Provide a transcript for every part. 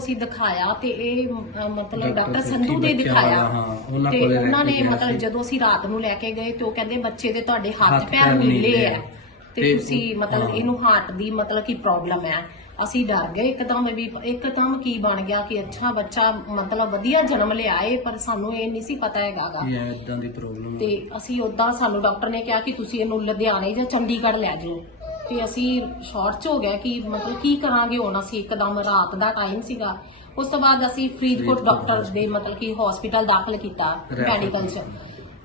ਅਸੀਂ ਦਿਖਾਇਆ ਤੇ ਇਹ ਅ, ਮਤਲਬ ਡਾਕਟਰ ਸੰਧੂ ਨੇ ਦਿਖਾਇਆ ਹਾਂ, ਉਹਨਾਂ ਤੇ ਕੋਲੇ ਉਹਨਾਂ ਨੇ ਗਿਆ ਮਤਲਬ ਸੀ। ਜਦੋਂ ਅਸੀਂ ਰਾਤ ਨੂੰ ਲੈ ਕੇ ਗਏ ਤੇ ਉਹ ਕਹਿੰਦੇ ਬੱਚੇ ਦੇ ਤੁਹਾਡੇ ਹੱਥ ਪੈਰ ਨੀਲੇ ਆ। ਤੇ ਤੇ ਤੁਸੀਂ ਮਤਲਬ ਹਾਂ। ਇਹਨੂੰ ਹਾਰਟ ਦੀ ਮਤਲਬ ਕੀ ਪ੍ਰੋਬਲਮ ਹੈ ਅਸੀਂ ਡਰ ਗਏ ਇੱਕਦਮ ਵੀ ਇੱਕਦਮ ਕੀ ਬਣ ਗਿਆ ਕਿ ਅੱਛਾ ਬੱਚਾ ਮਤਲਬ ਵਧੀਆ ਜਨਮ ਲਿਆ ਏ ਪਰ ਸਾਨੂੰ ਇਹ ਨਹੀਂ ਸੀ ਪਤਾ ਹੈਗਾਗਾ ਇਹ ਇਦਾਂ ਦੀ ਪ੍ਰੋਬਲਮ ਤੇ ਅਸੀਂ ਉਦਾਂ ਸਾਨੂੰ ਡਾਕਟਰ ਨੇ ਕਿਹਾ ਕਿ ਤੁਸੀਂ ਇਹਨੂੰ ਲੁਧਿਆਣੇ ਜਾਂ ਚੰਡੀਗੜ੍ਹ ਲੈ ਜਾਓ ਤੇ ਅਸੀਂ ਸ਼ਾਰਟ ਚ ਹੋ ਗਿਆ ਕਿ ਮਤਲਬ ਕੀ ਕਰਾਂਗੇ ਹੁਣ? ਅਸੀਂ ਇੱਕਦਮ ਰਾਤ ਦਾ ਟਾਈਮ ਸੀਗਾ। ਉਸ ਤੋਂ ਬਾਅਦ ਅਸੀਂ ਫਰੀਦਕੋਟ ਡਾਕਟਰ ਦੇ ਮਤਲਬ ਕਿ ਹਸਪੀਟਲ ਦਾਖਲ ਕੀਤਾ ਮੈਡੀਕਲ ਚ।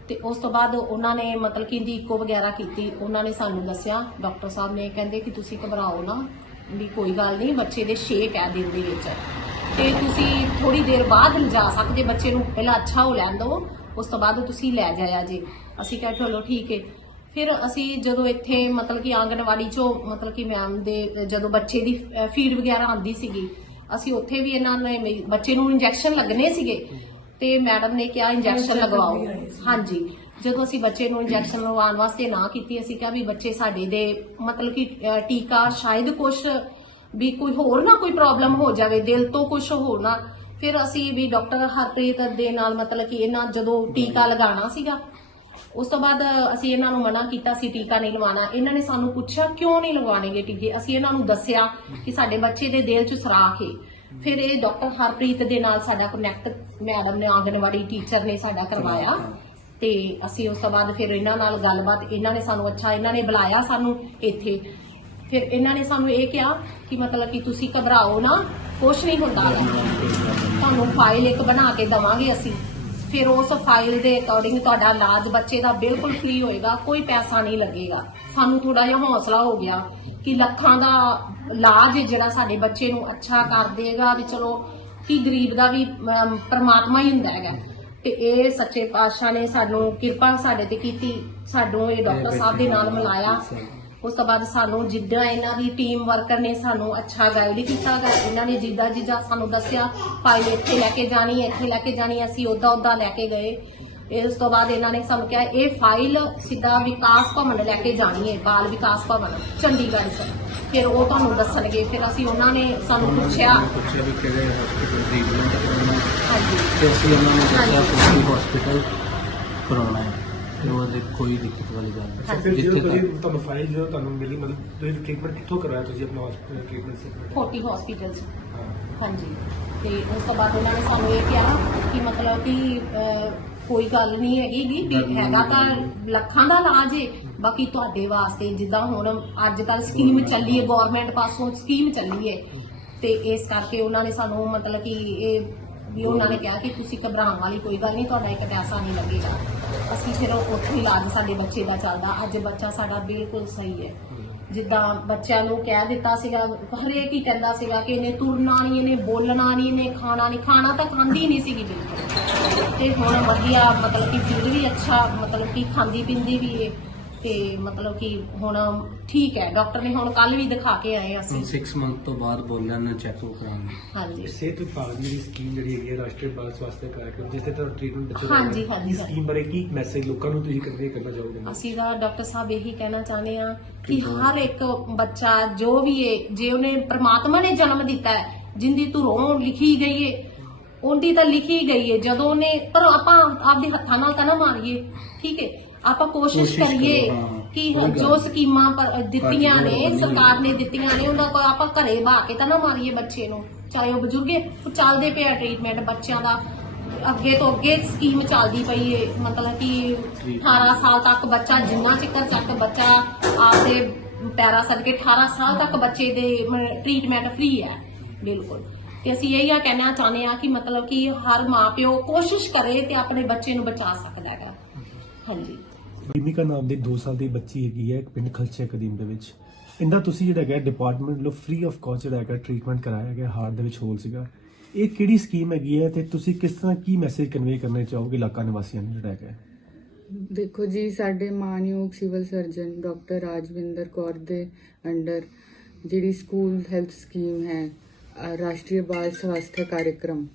ਤੇ ਉਸ ਤੋਂ ਬਾਅਦ ਉਹਨਾਂ ਨੇ ਮਤਲਬ ਕਿ ਇਹਦੀ ਇਕੋ ਵਗੈਰਾ ਕੀਤੀ। ਉਹਨਾਂ ਨੇ ਸਾਨੂੰ ਦੱਸਿਆ ਡਾਕਟਰ ਸਾਹਿਬ ਨੇ ਕਹਿੰਦੇ ਕਿ ਤੁਸੀਂ ਘਬਰਾਓ ਨਾ ਵੀ ਕੋਈ ਗੱਲ ਨਹੀਂ ਬੱਚੇ ਦੇ ਸ਼ੇਕ ਹੈ ਦਿਨ ਦੇ ਵਿੱਚ। ਤੇ ਤੁਸੀਂ ਥੋੜੀ ਦੇਰ ਬਾਅਦ ਲਿਜਾ ਸਕਦੇ ਬੱਚੇ ਨੂੰ ਪਹਿਲਾਂ ਅੱਛਾ ਹੋ ਲੈਣ ਦਿਓ ਉਸ ਤੋਂ ਬਾਅਦ ਤੁਸੀਂ ਲੈ ਜਾਇਆ ਜੀ। ਅਸੀਂ ਕਿਹਾ ਚਲੋ ਠੀਕ ਹੈ ਫਿਰ ਅਸੀਂ ਜਦੋਂ ਇੱਥੇ ਮਤਲਬ ਕਿ ਆਂਗਣਵਾੜੀ ਚੋਂ ਮਤਲਬ ਕਿ ਮੈਮ ਦੇ ਜਦੋਂ ਬੱਚੇ ਦੀ ਫੀਡ ਵਗੈਰਾ ਆਂਦੀ ਸੀਗੀ ਅਸੀਂ ਉੱਥੇ ਵੀ ਇਹਨਾਂ ਨੇ ਬੱਚੇ ਨੂੰ ਇੰਜੈਕਸ਼ਨ ਲੱਗਣੇ ਸੀਗੇ ਤੇ ਮੈਡਮ ਨੇ ਕਿਹਾ ਇੰਜੈਕਸ਼ਨ ਲਗਵਾਓ। ਹਾਂਜੀ। ਜਦੋਂ ਅਸੀਂ ਬੱਚੇ ਨੂੰ ਇੰਜੈਕਸ਼ਨ ਲਗਵਾਉਣ ਵਾਸਤੇ ਨਾ ਕੀਤੀ ਅਸੀਂ ਕਿਹਾ ਵੀ ਬੱਚੇ ਸਾਡੇ ਦੇ ਮਤਲਬ ਕਿ ਟੀਕਾ ਸ਼ਾਇਦ ਕੁਝ ਵੀ ਕੋਈ ਹੋਰ ਨਾ ਕੋਈ ਪ੍ਰੋਬਲਮ ਹੋ ਜਾਵੇ ਦਿਲ ਤੋਂ ਕੁਝ ਹੋ ਨਾ। ਫਿਰ ਅਸੀਂ ਵੀ ਡਾਕਟਰ ਹਰਪ੍ਰੀਤ ਦੇ ਨਾਲ ਮਤਲਬ ਕਿ ਇਹਨਾਂ ਜਦੋਂ ਟੀਕਾ ਲਗਾਉਣਾ ਸੀਗਾ ਉਸ ਤੋਂ ਬਾਅਦ ਅਸੀਂ ਇਹਨਾਂ ਨੂੰ ਮਨਾ ਕੀਤਾ ਸੀ ਟੀਕਾ ਨਹੀਂ ਲਵਾਉਣਾ। ਇਹਨਾਂ ਨੇ ਸਾਨੂੰ ਪੁੱਛਿਆ ਕਿਉਂ ਨਹੀਂ ਲਗਵਾਣੇਗੇ ਟੀਕੇ? ਅਸੀਂ ਇਹਨਾਂ ਨੂੰ ਦੱਸਿਆ ਕਿ ਸਾਡੇ ਬੱਚੇ ਦੇ ਦਿਲ 'ਚ ਸਰਾਖ ਹੈ ਫਿਰ ਇਹ ਡਾਕਟਰ ਹਰਪ੍ਰੀਤ ਦੇ ਨਾਲ ਸਾਡਾ ਕਨੈਕਟ ਮੈਡਮ ਨੇ ਆਂਗਣਵਾੜੀ ਟੀਚਰ ਨੇ ਸਾਡਾ ਕਰਵਾਇਆ। ਤੇ ਅਸੀਂ ਉਸ ਤੋਂ ਬਾਅਦ ਫਿਰ ਇਹਨਾਂ ਨਾਲ ਗੱਲਬਾਤ ਇਹਨਾਂ ਨੇ ਸਾਨੂੰ ਅੱਛਾ ਇਹਨਾਂ ਨੇ ਬੁਲਾਇਆ ਸਾਨੂੰ ਇੱਥੇ। ਫਿਰ ਇਹਨਾਂ ਨੇ ਸਾਨੂੰ ਇਹ ਕਿਹਾ ਕਿ ਮਤਲਬ ਕਿ ਤੁਸੀਂ ਘਬਰਾਓ ਨਾ ਕੁਛ ਨਹੀਂ ਹੁੰਦਾ। ਤੁਹਾਨੂੰ ਫਾਈਲ ਇੱਕ ਬਣਾ ਕੇ ਦਵਾਂਗੇ ਅਸੀਂ। ਫਿਰ ਉਸ ਫਾਈਲ ਦੇ ਅਕੋਰਡਿੰਗ ਤੁਹਾਡਾ ਇਲਾਜ ਬੱਚੇ ਦਾ ਬਿਲਕੁਲ ਫ੍ਰੀ ਹੋਏਗਾ ਕੋਈ ਪੈਸਾ ਨਹੀਂ ਲੱਗੇਗਾ। ਸਾਨੂੰ ਥੋੜਾ ਜਿਹਾ ਹੌਸਲਾ ਹੋ ਗਿਆ ਕਿ ਲੱਖਾਂ ਦਾ ਇਲਾਜ ਜਿਹੜਾ ਸਾਡੇ ਬੱਚੇ ਨੂੰ ਅੱਛਾ ਕਰ ਦੇਗਾ ਵੀ ਚਲੋ ਕਿ ਗਰੀਬ ਦਾ ਵੀ ਪ੍ਰਮਾਤਮਾ ਹੀ ਹੁੰਦਾ ਹੈਗਾ। ਤੇ ਇਹ ਸੱਚੇ ਪਾਤਸ਼ਾਹ ਨੇ ਸਾਨੂੰ ਕਿਰਪਾ ਸਾਡੇ ਤੇ ਕੀਤੀ ਸਾਨੂੰ ਇਹ ਡਾਕਟਰ ਸਾਹਿਬ ਦੇ ਨਾਲ ਮਿਲਾਇਆ। ਉਸ ਤੋਂ ਬਾਅਦ ਸਾਨੂੰ ਜਿੱਦਾਂ ਇਹਨਾਂ ਦੀ ਟੀਮ ਵਰਕਰ ਨੇ ਸਾਨੂੰ ਅੱਛਾ ਗਾਈਡ ਕੀਤਾ ਗਾ ਇਹਨਾਂ ਨੇ ਜਿੱਦਾਂ ਜਿੱਦਾਂ ਸਾਨੂੰ ਦੱਸਿਆ ਫਾਈਲ ਇੱਥੇ ਲੈ ਕੇ ਜਾਣੀ ਹੈ ਇੱਥੇ ਲੈ ਕੇ ਜਾਣੀ ਹੈ, ਅਸੀਂ ਉਦਾਂ ਉਦਾਂ ਲੈ ਕੇ ਗਏ। ਇਸ ਤੋਂ ਬਾਅਦ ਇਹਨਾਂ ਨੇ ਸਾਨੂੰ ਕਿਹਾ ਇਹ ਫਾਈਲ ਸਿੱਧਾ ਵਿਕਾਸ ਭਵਨ ਲੈ ਕੇ ਜਾਣੀ ਹੈ ਬਾਲ ਵਿਕਾਸ ਭਵਨ ਚੰਡੀਗੜ੍ਹ ਚ ਫਿਰ ਉਹ ਤੁਹਾਨੂੰ ਦੱਸਣਗੇ ਫਿਰ ਅਸੀਂ ਉਹਨਾਂ ਨੇ ਸਾਨੂੰ ਪੁੱਛਿਆ। ਪੁੱਛਿਆ ਵੀ ਕਿਹੜੇ ਹਸਪੀਟਲ ਟ੍ਰੀਟਮੈਂਟ ਕਰਾਉਣਾ ਹਾਂਜੀ। ਤੇ ਅਸੀਂ ਉਹਨਾਂ ਨੂੰ ਦੱਸਿਆ। ਕੋਈ ਹਸਪੀਟਲ ਕਰਾਉਣਾ ਹੈ। ਤੇ ਉਹਦੇ ਕੋਈ ਦਿੱਕਤ ਵਾਲੀ ਗੱਲ ਨਹੀਂ। ਜਦੋਂ ਜਿੱਥੇ ਤੁਸੀਂ ਤੱਕ ਤੁਹਾਨੂੰ ਫਾਈਲ ਜਦੋਂ ਤੁਹਾਨੂੰ ਮਿਲੀ ਮਤਲਬ ਤੁਸੀਂ ਟ੍ਰੀਟਮੈਂਟ ਕਿੱਥੋਂ ਕਰਵਾਇਆ? ਤੁਸੀਂ ਆਪਣਾ ਹਸਪੀਟਲ ਟ੍ਰੀਟਮੈਂਟ ਸੇ 40 ਹਸਪੀਟਲ ਚ ਹਾਂ। ਹਾਂਜੀ। ਤੇ ਉਸ ਤੋਂ ਬਾਅਦ ਉਹਨਾਂ ਨੇ ਸਾਨੂੰ ਇਹ ਕਿਹਾ ਕਿ ਮਤਲਬ ਕਿ ਅਹ, ਕੋਈ ਗੱਲ ਨਹੀਂ ਹੈਗੀ ਗੀ ਵੀ ਹੈਗਾ ਤਾਂ ਲੱਖਾਂ ਦਾ ਇਲਾਜ ਹੈ ਬਾਕੀ ਤੁਹਾਡੇ ਵਾਸਤੇ ਜਿੱਦਾਂ ਹੁਣ ਅੱਜ ਕੱਲ ਸਕੀਮ ਚੱਲੀ ਹੈ ਗਵਰਨਮੈਂਟ ਪਾਸੋਂ ਸਕੀਮ ਚੱਲੀ ਹੈ ਤੇ ਇਸ ਕਰਕੇ ਉਹਨਾਂ ਨੇ ਸਾਨੂੰ ਮਤਲਬ ਕਿ ਇਹ ਵੀ ਉਹਨਾਂ ਨੇ ਕਿਹਾ ਕਿ ਤੁਸੀਂ ਘਬਰਾਉਣ ਵਾਲੀ ਕੋਈ ਗੱਲ ਨਹੀਂ ਤੁਹਾਡਾ ਇੱਕ ਪੈਸਾ ਨਹੀਂ ਲੱਗੇਗਾ। ਅਸੀਂ ਫਿਰ ਉੱਥੇ ਇਲਾਜ ਸਾਡੇ ਬੱਚੇ ਦਾ ਚੱਲਦਾ। ਅੱਜ ਬੱਚਾ ਸਾਡਾ ਬਿਲਕੁਲ ਸਹੀ ਹੈ। ਜਿੱਦਾਂ ਬੱਚਿਆਂ ਨੂੰ ਕਹਿ ਦਿੱਤਾ ਸੀਗਾ, ਹਰੇਕ ਹੀ ਕਹਿੰਦਾ ਸੀਗਾ ਕਿ ਇਹਨੇ ਤੁਰਨਾ ਨਹੀਂ ਇਹਨੇ ਬੋਲਣਾ ਨਹੀਂ ਇਹਨੇ ਖਾਣਾ ਨਹੀਂ ਖਾਣਾ ਤਾਂ ਖਾਂਦੀ ਨਹੀਂ ਸੀਗੀ ਬਿਲਕੁਲ। ਤੇ ਹੁਣ ਵਧੀਆ, ਮਤਲਬ ਕਿ ਫਿਰ ਵੀ ਅੱਛਾ, ਮਤਲਬ ਕਿ ਖਾਂਦੀ ਪਿੰਦੀ ਵੀ ਹੈ ਤੇ ਮਤਲਬ ਕਿ ਹੁਣ ਠੀਕ ਹੈ ਡਾਕਟਰ ਨੇ ਹੁਣ ਕੱਲ ਵੀ ਦਿਖਾ ਕੇ ਆਏ ਅਸੀਂ। 6 ਮੰਥ ਤੋਂ ਬਾਅਦ ਬੋਲਣ ਨੂੰ ਚੈੱਕ ਕਰਾਂਗੇ। ਹਾਂਜੀ। ਸਿਹਤ ਵਿਭਾਗ ਦੀ ਸਕੀਮ ਜਿਹੜੀ ਹੈਗੀ ਹੈ ਰਾਸ਼ਟਰੀ ਬਾਲ ਸਵਾਸਥ ਕਾਰਜਕ੍ਰਮ ਜਿਸ ਤੇ ਤੁਹਾਨੂੰ ਟ੍ਰੀਟਮੈਂਟ ਬੱਚੇ ਹਾਂਜੀ, ਹਾਂਜੀ। ਸਕੀਮ ਬਾਰੇ ਕੀ ਮੈਸੇਜ ਲੋਕਾਂ ਨੂੰ ਤੁਸੀਂ ਕਨਵੇ ਕਰਨਾ ਚਾਹੋਗੇ? ਅਸੀਂ ਦਾ ਡਾਕਟਰ ਸਾਹਿਬ ਇਹੀ ਕਹਿਣਾ ਚਾਹੁੰਦੇ ਆ ਕਿ ਹਰ ਇੱਕ ਬੱਚਾ ਜੋ ਵੀ ਹੈ ਜੇ ਉਹਨੇ ਪ੍ਰਮਾਤਮਾ ਨੇ ਜਨਮ ਦਿੱਤਾ ਹੈ ਜਿੰਦੀ ਧੁਰੋਂ ਲਿਖੀ ਗਈ ਹੈ ਉਹਦੀ ਤਾਂ ਲਿਖੀ ਗਈ ਹੈ ਜਦੋਂ ਉਹਨੇ ਪਰ ਆਪਾਂ ਆਪਦੇ ਹੱਥਾਂ ਨਾਲ ਤਾਂ ਨਾ ਮਾਰੀਏ ਠੀਕ ਹੈ ਆਪਾਂ ਕੋਸ਼ਿਸ਼ ਕੋਸ਼ਿਸ਼ ਕਰੀਏ ਕਰੋ, ਹਾਂ। ਕਿ ਕੋਈ ਗੱਲ ਜੋ ਨਹੀਂ। ਸਕੀਮਾਂ ਪਰ- ਦਿੱਤੀਆਂ ਨੇ ਹਾਂਜੀ, ਸਰਕਾਰ ਨੇ ਦਿੱਤੀਆਂ ਨੇ ਉਹਦਾ ਕੋਈ ਆਪਾਂ ਘਰੇ ਬਾ ਕੇ ਤਾਂ ਨਾ ਮਾਰੀਏ ਬੱਚੇ ਨੂੰ। ਚਾਹੇ ਉਹ ਬਜ਼ੁਰਗ ਹੈ ਉਹ ਚੱਲਦੇ ਪਿਆ ਟ੍ਰੀਟਮੈਂਟ ਬੱਚਿਆਂ ਦਾ। ਅੱਗੇ ਤੋਂ ਅੱਗੇ ਸਕੀਮ ਚੱਲਦੀ ਪਈ ਹੈ ਮਤਲਬ ਕਿ 18 ਸਾਲ ਤੱਕ ਬੱਚਾ ਜਿੰਨਾ ਚਿਕਰ ਤੱਕ ਬੱਚਾ ਆਪਦੇ ਪੈਰਾ ਸਦਕੇ 18 ਸਾਲ ਤੱਕ ਬੱਚੇ ਦੇ ਟ੍ਰੀਟਮੈਂਟ ਫ੍ਰੀ ਹੈ ਬਿਲਕੁਲ। ਤੇ ਅਸੀਂ ਇਹ ਆ ਕਹਿਣਾ ਚਾਹੁੰਦੇ ਆ ਕਿ ਮਤਲਬ ਕਿ ਹਰ ਮਾਪਿਓ ਕੋਸ਼ਿਸ਼ ਕਰੇ ਤੇ ਆਪਣੇ ਬੱਚੇ ਨੂੰ ਬਚਾ ਸਕਦਾ ਹੈਗਾ। ਹਾਂਜੀ। ਬੀਮਿਕਾ ਨਾਮ ਦੀ 2 ਸਾਲ ਦੀ ਬੱਚੀ ਹੈਗੀ ਹੈ ਪਿੰਡ ਖਲਚੇ ਕਦੀਮ ਦੇ ਵਿੱਚ। ਇਹਦਾ ਤੁਸੀਂ ਜਿਹੜਾ ਹੈਗਾ ਡਿਪਾਰਟਮੈਂਟ ਵੱਲੋਂ ਫ੍ਰੀ ਆਫ ਕਾਸਟ ਜਿਹੜਾ ਹੈਗਾ ਟ੍ਰੀਟਮੈਂਟ ਕਰਾਇਆ ਗਿਆ ਹਾਰਟ ਦੇ ਵਿੱਚ ਹੋਲ ਸੀਗਾ। ਇਹ ਕਿਹੜੀ ਸਕੀਮ ਹੈਗੀ ਹੈ ਤੇ ਤੁਸੀਂ ਕਿਸ ਤਰ੍ਹਾਂ ਕੀ ਮੈਸੇਜ ਕਨਵੇ ਕਰਨਾ ਚਾਹੋਗੇ ਇਲਾਕਾ ਨਿਵਾਸੀਆਂ ਨੂੰ ਜਿਹੜਾ ਹੈਗਾ? ਦੇਖੋ ਜੀ, ਸਾਡੇ ਮਾਨਯੋਗ civil surgeon doctor Rajwinder Kaur ਦੇ ਅੰਡਰ ਜਿਹੜੀ ਸਕੂਲ ਹੈਲਥ ਸਕੀਮ ਹੈ ਰਾਸ਼ਟਰੀ ਬਾਲ ਸਵਾਸਥ ਕਾਰਜਕ੍ਰਮ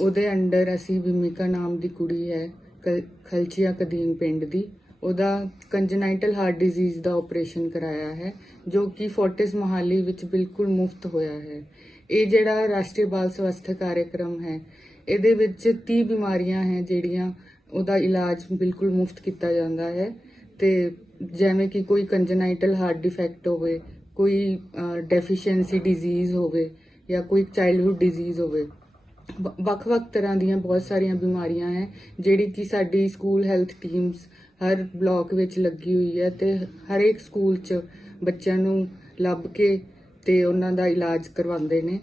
ਉਹਦੇ ਅੰਡਰ ਅਸੀਂ ਵਿਮਿਕਾ ਨਾਮ ਦੀ ਕੁੜੀ ਹੈ, ਕਲ- ਖਲਚੀਆ ਕਦੀਮ ਪਿੰਡ ਦੀ। ਉਹਦਾ ਕੰਜਨਾਈਟਲ ਹਾਰਟ ਡਿਜ਼ੀਜ਼ ਦਾ ਆਪਰੇਸ਼ਨ ਕਰਾਇਆ ਹੈ, ਜੋ ਕਿ ਫੋਰਟਿਸ ਮਹਾਲੀ ਵਿੱਚ ਬਿਲਕੁਲ ਮੁਫਤ ਹੋਇਆ ਹੈ। ਇਹ ਜਿਹੜਾ ਰਾਸ਼ਟਰੀ ਬਾਲ ਸਵਾਸਥ ਕਾਰਜਕ੍ਰਮ ਹੈ, ਇਹਦੇ ਵਿੱਚ 30 ਬਿਮਾਰੀਆਂ ਹੈ ਜਿਹੜੀਆਂ ਉਹਦਾ ਇਲਾਜ ਬਿਲਕੁਲ ਮੁਫਤ ਕੀਤਾ ਜਾਂਦਾ ਹੈ ਤੇ ਜਿਵੇਂ ਕਿ ਕੋਈ ਕੰਜਨਾਈਟਲ ਹਾਰਟ ਡਿਫੈਕਟ ਹੋਵੇ, ਕੋਈ ਡੈਫੀਸ਼ੀਐਂਸੀ ਡਿਜ਼ੀਜ਼ ਹੋਵੇ ਜਾਂ ਕੋਈ ਚਾਈਲਡਹੁੱਡ ਡਿਜ਼ੀਜ਼ ਹੋਵੇ ਵੱਖ-ਵੱਖ ਤਰ੍ਹਾਂ ਦੀਆਂ ਬਹੁਤ ਸਾਰੀਆਂ ਬਿਮਾਰੀਆਂ ਹੈ, ਜਿਹੜੀ ਕਿ ਸਾਡੀ ਸਕੂਲ ਹੈਲਥ ਟੀਮਸ ਹਰ ਬਲਾਕ ਵਿੱਚ ਲੱਗੀ ਹੋਈ ਹੈ ਤੇ ਹਰੇਕ ਸਕੂਲ 'ਚ ਬੱਚਿਆਂ ਨੂੰ ਲੱਭ ਕੇ ਤੇ ਉਹਨਾਂ ਦਾ ਇਲਾਜ ਕਰਵਾਉਂਦੇ ਨੇ।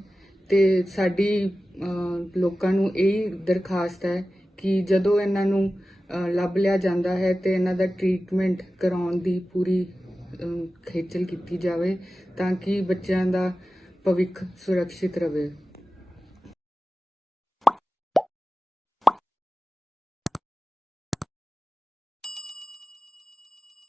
ਤੇ ਸਾਡੀ ਲੋਕਾਂ ਨੂੰ ਇਹ ਦਰਖਾਸਤ ਹੈ ਕਿ ਜਦੋਂ ਇਹਨਾਂ ਨੂੰ ਲੱਭ ਲਿਆ ਜਾਂਦਾ ਹੈ ਤੇ ਇਹਨਾਂ ਦਾ ਟ੍ਰੀਟਮੈਂਟ ਕਰਾਉਣ ਦੀ ਪੂਰੀ ਖੇਚਲ ਕੀਤੀ ਜਾਵੇ ਤਾਂ ਕਿ ਬੱਚਿਆਂ ਦਾ ਭਵਿੱਖ ਸੁਰੱਖਿਅਤ ਰਵੇ